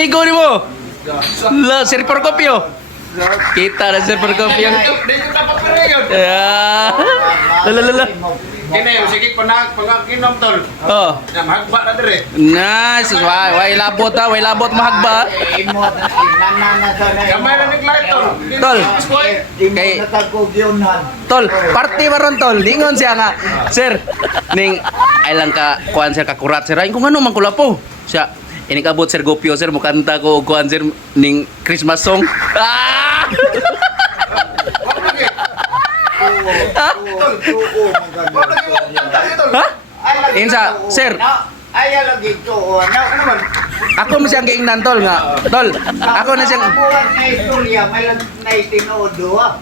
Ikaw ni mo. La, Sir Procopio. Kita na Sir Procopio. Hindi ko dapat period. Ya. Lala. Kini, sige pagkinom tol. Oh. Na mahagba na dire. Nice. Way labot ha. Way labot mahagba. Gamay na niglay tol. Tol. Kay Tol, party maron tol. Ningon siya nga. Sir, ning ay lang ka kuan sir kakurat sir. Ay kung ano man kula po. Siya ini kabot sir Gopio sir mukanta ko og kuan sir ning Christmas song. Ah! Ha? Insa, sir. Ayaw lagi ito. Ano man? Ako mo siyang giingnan tol nga. Tol, ako na siyang Buwan na istorya, may lang na itinodo ah.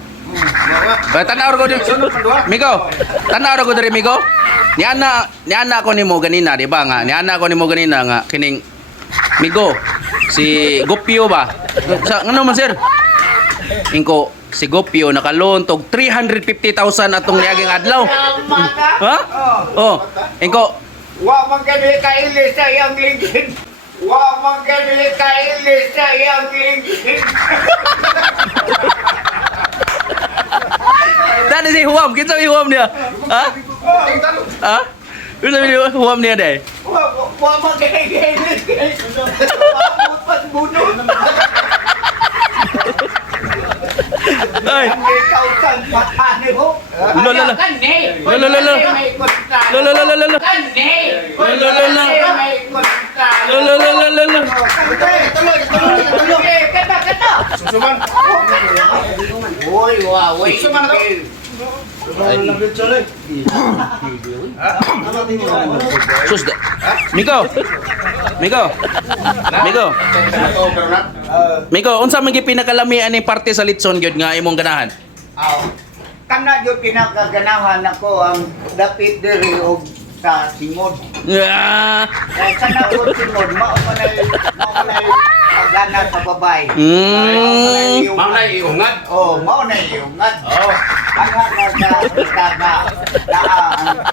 Tanaw ko din. Migo. Tanaw ko diri Migo. Niana ko nimo ganina, di ba nga? Niana ko nimo ganina nga kining Migo. Si Gopio ba? Sa ano man sir? Ingko si Gopio nakaloan tog 350,000 atong niaging adlaw. Ha? Oh. Ingko Wa man kanili ka ilis sa iyang ligid. Wa man kanili ka ilis sa iyang ligid. Tadi si Huam, kita si Huam dia. Ha? Ha? Lu sabi ni Huam dia deh. Wa man kanili ka ilis. Wa man bunuh. Ay. Ikaw sang patani ho. Lo. Lo. Susuman. Woi, wah, woi. Susuman to. Sus. Miko. Miko, unsa man gi pinakalamian ni parte sa litson gyud nga imong ganahan? Kana yung pinakaganahan ako ang dapit diri og sa singod. Yeah. Kaya sa naon singod, mao pagana sa babay. Mao na iungad. Oh, mao na iungad. Oh. Ana na ang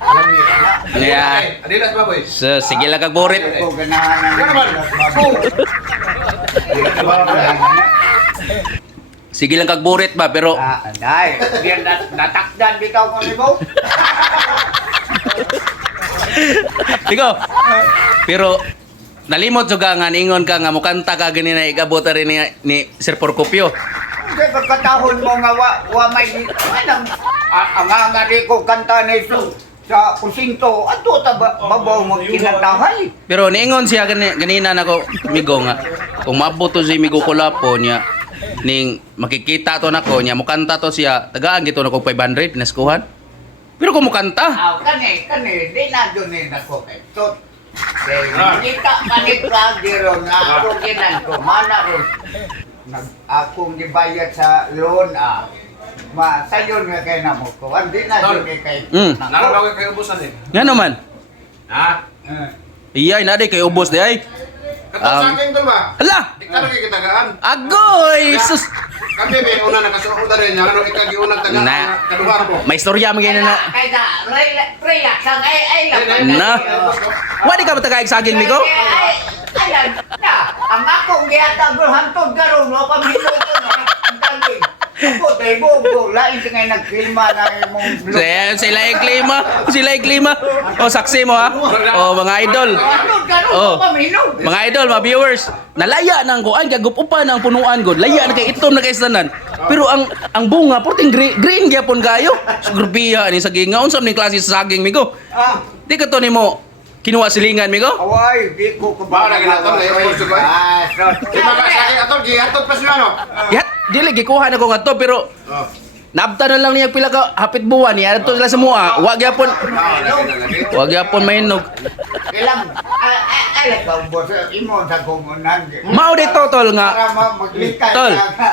lami na. Yeah. Adilas ba boy? So, sige lang kag borit. Ko ganahan ang Ano man? Sige lang kag borit ba pero Anday, biar natakdan bitaw ko nimo. Tigo. Pero nalimot juga nga ningon ka nga mukanta ka ganina igabot rin ni Sir Procopio. Kaya pagkatahon mo nga wa may anang ang di ko kanta nito sa kusinto ato ta babaw mo kinatahay. Pero niingon siya ganina nako Migo nga kung maabot to si Migo Kulapo niya ning makikita to nako niya mukanta to siya tagaan gito nako 500 naskuhan. Pero kung mukanta Kani di na doon nako kay tot. Kita kanit ka diro na ako ginan ko mana ron. Akong gibayad sa loan sayon nga kay namo ko. Hindi na yun kay. Narabaw kayo ubusan eh. nga naman. Ha? Iyay na di kay ubos di ay. Katong saking tol ba? Hala! Di ka lagi kitagaan. Agoy! Sus! Kami may una nakasuot na rin yang ano ikagiunang taga Na. kaduhar mo. May istorya mo ganyan na. Kaya relax ang ay lang. Na. Wadi ka ba tagaig saging Migo? Ayan na. Ang akong giyata hantod karon mo pamilyo ko na. Ang dali. Ako tayo mo lain tingay nagfilma na imong Sila yung klima. O, saksi mo ha? O, mga idol. Hantod karon Oh. mo pamilyo. Mga idol, mga viewers. Nalaya ng kuan, kagupupan ng punuan god. Laya na kay itom na kay sanan. Pero ang bunga, puting green gyapon kayo. Sugurbiya ni saging. Nga, unsam ni klase sa saging, Migo. Di ka to ni mo kinuha silingan, Migo? Away, di ko Ba, lagi na to, may impulso ba? Di ba ka saking atol gihatot pa sila no? Yat, dili gikuha na ko nga to pero Oh. nabta na lang niya pila ka hapit buwan niya to sila sa mua. Wa gyapon. Wa gyapon mainog. Kailang ay ka boss imo sa kumunan. Mao dito tol nga. Para maglikay Tol. ka.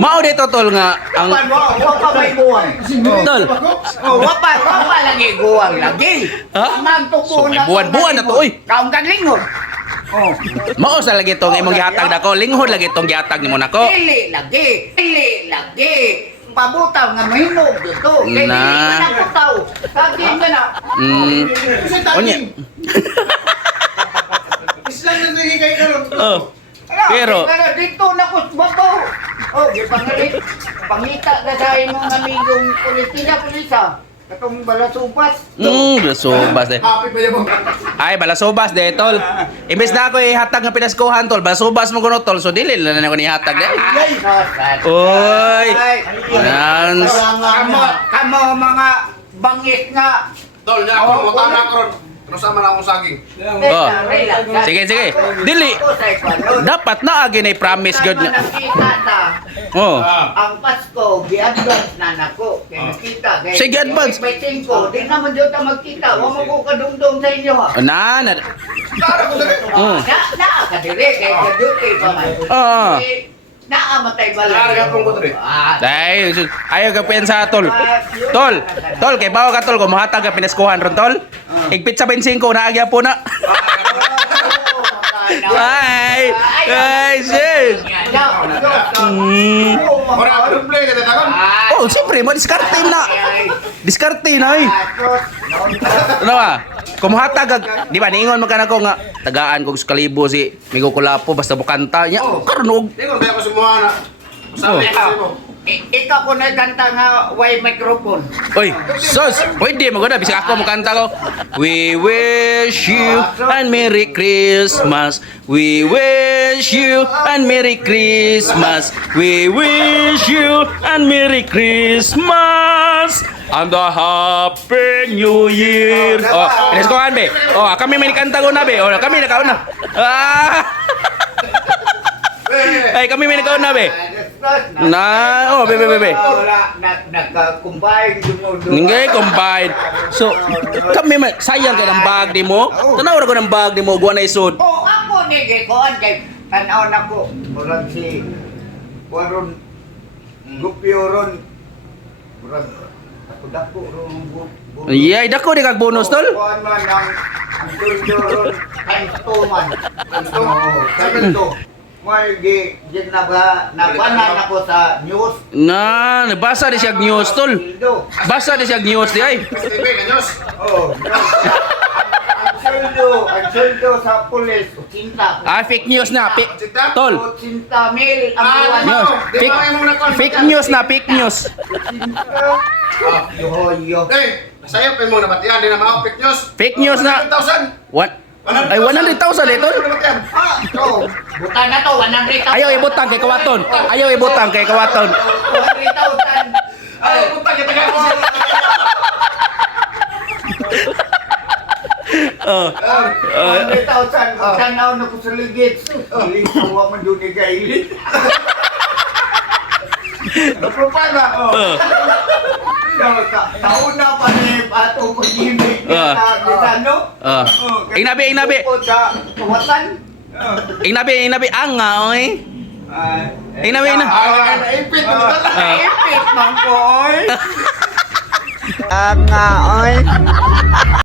Mao dito tol nga ang Wa pa may guwang. tol. Wa pa lagi guwang lagi. Ha? So, may buwan-buwan na to, oy. Kaong kan lingkod. Oh. Mao sa lagi tong imong gihatag nako. Linghod lagi tong gihatag nimo nako. Dili lagi. Pabutaw nga mahinog dito. Kaya Na. dili ka na putaw. Kagin ka na. Onya. Islang sige kay karon. Oh. Pero dito na ko babaw. Oh, gipangalit. Pangita ka sa imong amigong pulisa. Katong balasubas. balasubas de. Happy pa yabang. Ay, balasubas de, tol. Imbes na ako ihatag ng pinaskuhan, tol. Balasubas mo kuno, tol. So, dili na ako nihatag de. Oy! Yan. Kamo mga bangis nga. Tol, niya ako mo tama karon. Ano sama na akong saging? Oh. Sige. Dili. Dapat na agi na promise God na. Nakita ta. Oh. Ang Pasko, gi-advance na nako. Kaya nakita. Sige, advance. May 5, di naman dito magkita. Huwag mo ko kadungdong sa inyo ha. Na. Tara ko dali. Oh. Nakakadiri, kaya ka-duty pa man. Oo. Naamatay ba lang? Tara ka pong ko dali. Dai, ayaw ka pensa, tol. Tol, kay bawa ka tol, kumuhatag ka pinaskuhan ron, tol. Higpit sa 25 na agya po na. Ay, sis. Ora ako play ka tagon. Oh, siyempre, diskarte na. Diskarte na, ay. Ano ba? Kumuhatag, di ba, niingon mo ka na ko nga, tagaan kong skalibo si Migo Kulapo, basta bukanta niya. Karunog. Ingon ba ako sumuha na. Sabi ko mo. Ikaw ko nagkanta nga way microphone. Oy, sus, pwede mo ganda, bisik ako makanta ko. We wish you and Merry Christmas. We wish you and Merry Christmas. We wish you and Merry Christmas. And a Happy New Year. Oh, let's go on, be. Oh, kami may kanta ko na, be. Oh, kami nakauna. Ah! Ay, kami may nakauna, be. Na, be. Nagka-combine Ngay combine. So, kami man sayang kay ng bag di mo. Tanaw ra ko ng bag di mo guwa na isod. Oh, ako ni gikoan kay tanaw na ko. Murag si Waron Gupyo ron. Murag ako dako ron Yay, dako di kag bonus tol. Kuan man ang sundo ron times 2 man. Times 2. May nabanan ako sa news. Na, nabasa di siya news tol. Basa di siya news di ay. TV kanyos. Oh. Ang sundo sa pulis, 80. Ah, fake news na. Tol. 80 mil ang buwan. News. Fake news na, fake news. Yohoyo. Eh, sayo pa mo nabatian din na mga fake news. Fake news na. 100,000. What? Ay 100,000 ito. Buta na to, 100,000. Ayaw ibutang kay kawaton. Ayaw ibutang kay kawaton. 100,000. Ay, puta kita ka. Oh. 100,000. Tanaw na ko sa ligit. Lisawa man doon ni Gaili. Napropala. Taon na pa ni Pato pag-ibig na ano? Inabi. Kawatan. Inabi anga oy. Inabi na. Ipit mo tala. Ipit man ko, oy. Nga, oy.